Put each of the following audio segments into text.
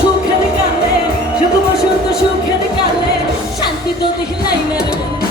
সুখের কালে, শুভ বসন্ত সুখের কালে, শান্তি তো দেখলাই না রে বন্ধু।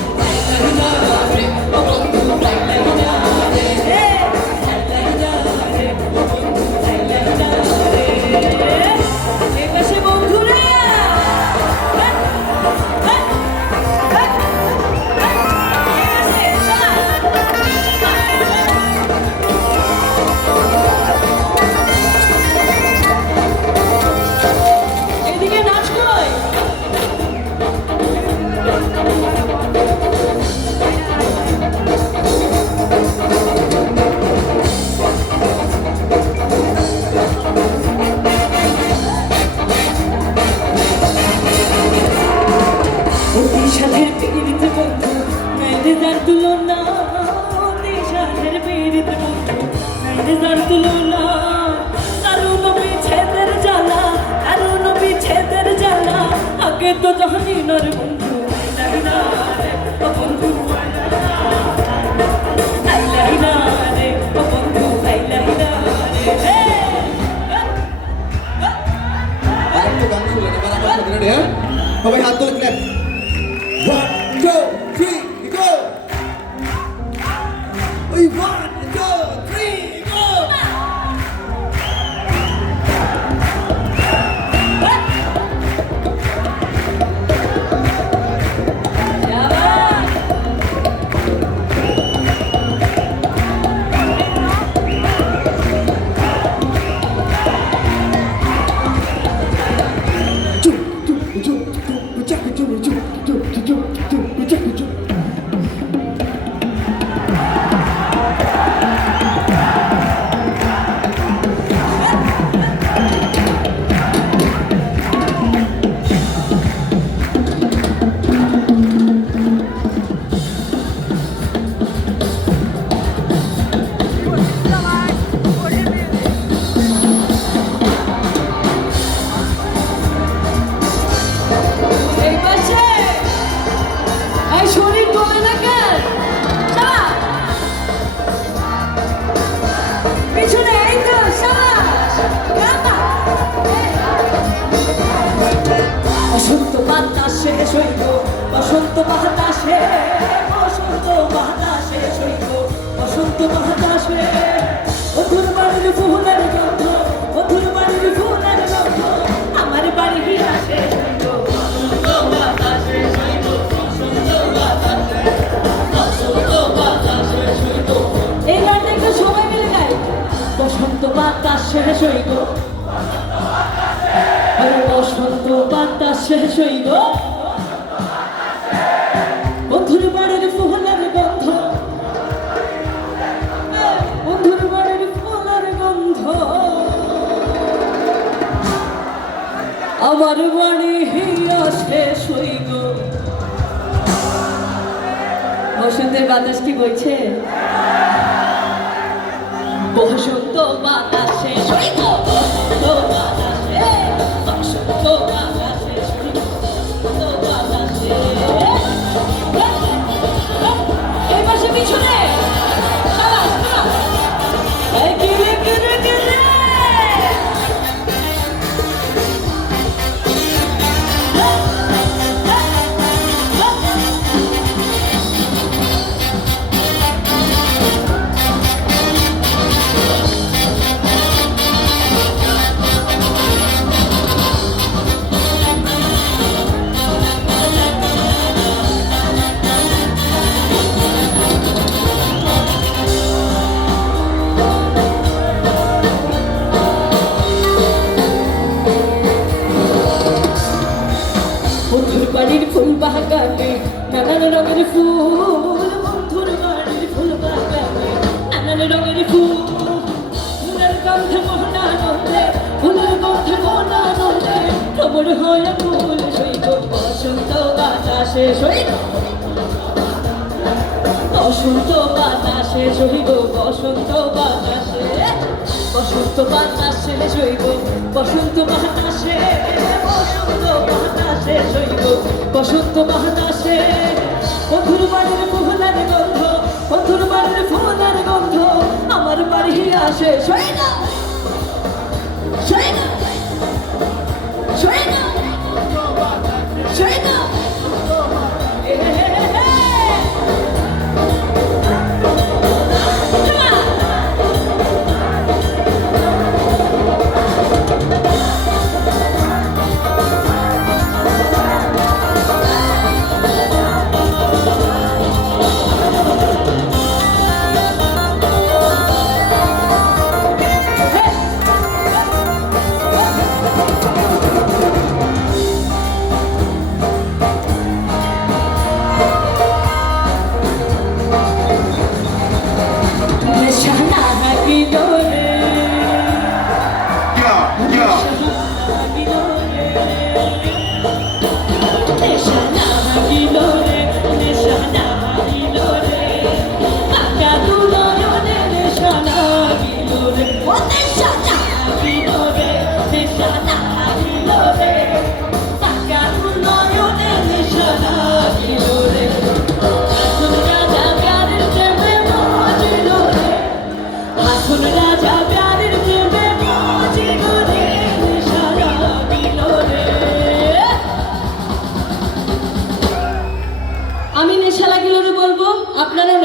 সাথের পীড়িত বন্ধু নাইরে যার তুলনা, সাথের পীড়িত বন্ধু নাইরে যার তুলনা, কারণ বিচ্ছেদের জ্বালা, কারণ বিচ্ছেদের জ্বালা, আগে তো জানি না রে বন্ধু। বন্ধু আইলাই না রে বন্ধু, আইলাই না রে। সবাই হাত তুলে ক্ল্যাপ। 1 2 3 go. 1 2 3 go. বসন্ত বাতাসে সইব, বসন্ত বাতাসে, বসন্ত বাতাসে সইব, বসন্ত বাতাসে, মধুর বাড়ির ফুলের গন্ধ, মধুর বাড়ির ফুলের গন্ধ, আমার বাড়ি আসে সইব, বসন্ত বাতাসে সইব, বসন্ত বাতাসে, বসন্ত বাতাসে সইব। এই গানটা একটু সবাই মিলে গাই। বসন্ত বাতাসে সইব, বসন্ত বাতাসে সইব, বন্ধুর বাড়ির ফুলের গন্ধ, বন্ধুর বাড়ির ফুলের গন্ধ, আমার বাড়ি আসে সইব। বসন্তের বাতাস কি বইছে? বসন্ত বাতাসে সইব, বসন্ত বাতাসে, বসন্ত বাতাসে সইব, বসন্ত বাতাসে। এই পাশে পিছনে বাড়ির ফুল বাগানে নানান রঙের ফুল, বন্ধুর বাড়ির ফুল বাগানে নানান রঙের ফুল, ফুলের গন্ধে মহানন্দে, ফুলের গন্ধে মহানন্দে, ভ্রমণ হয় ফুল সইব, বসন্ত বাতাসে সইব, বসন্ত বাতাসে সইব, বসন্ত বাতাসে, বসন্ত বাতাসে সইব, বসন্ত বাতাসে, বসন্ত বাতাসে সইব, বসন্ত বাতাসে, বন্ধুর বাড়ির ফুলের গন্ধ, বন্ধুর বাড়ির ফুলের গন্ধ, আমার বাড়ি আসে সইব, সইব।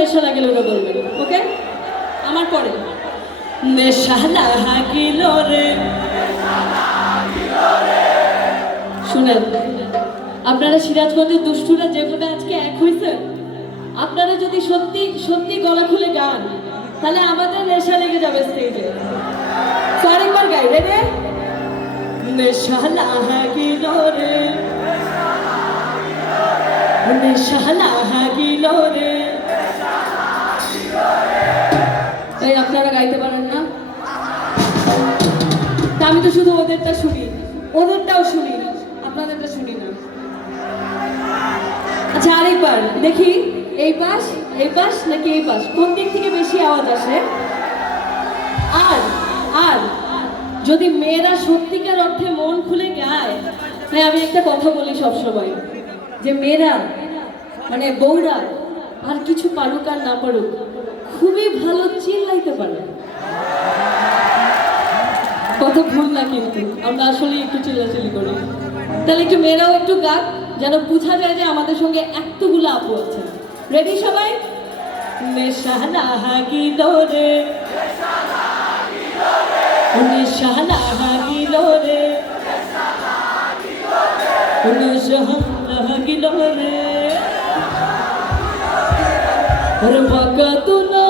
নেশা লাগিল রে বলবেন, ওকে? আমার পরে নেশা লাগিল রে। শুনেন, আপনারা সিরাজগঞ্জের দুষ্টুরা যেভাবে আজকে এক হয়েছে, আপনারা যদি সত্যি সত্যি গলা খুলে গান, তাহলে আমাদের নেশা লেগে যাবে স্টেজে। তো আরেকবার গাই, রেডি? নেশা লাগিল রে, নেশা লাগিল রে। এই আপনারা গাইতে পারেন না? তা আমি তো শুধু ওদেরটা শুনি, ওদেরটাও শুনি, আপনাদেরটা শুনি না। আচ্ছা আরেকবার দেখি, এই পাশ নাকি এই পাশ, কোন দিক থেকে বেশি আওয়াজ আসে? আর আর যদি মেয়েরা সত্যিকার অর্থে মন খুলে গায়, হ্যাঁ আমি একটা কথা বলি সবসময়, যে মেয়েরা মানে বউরা আর কিছু পারুক আর না পারুক, খুবই ভালো চিল্লাইতে পারে। কত ভুল না, কিন্তু আমরা আসলে একটু চিল্লাচিল্লি করি। তাহলে একটু মেয়েরাও একটু গাক, যেন বোঝা যায় যে আমাদের সঙ্গে এতগুলো আপু আছে। রেডি সবাই? নেশা লাগিল রে, নেশা লাগিল রে, নেশা লাগিল রে। और वक्त ना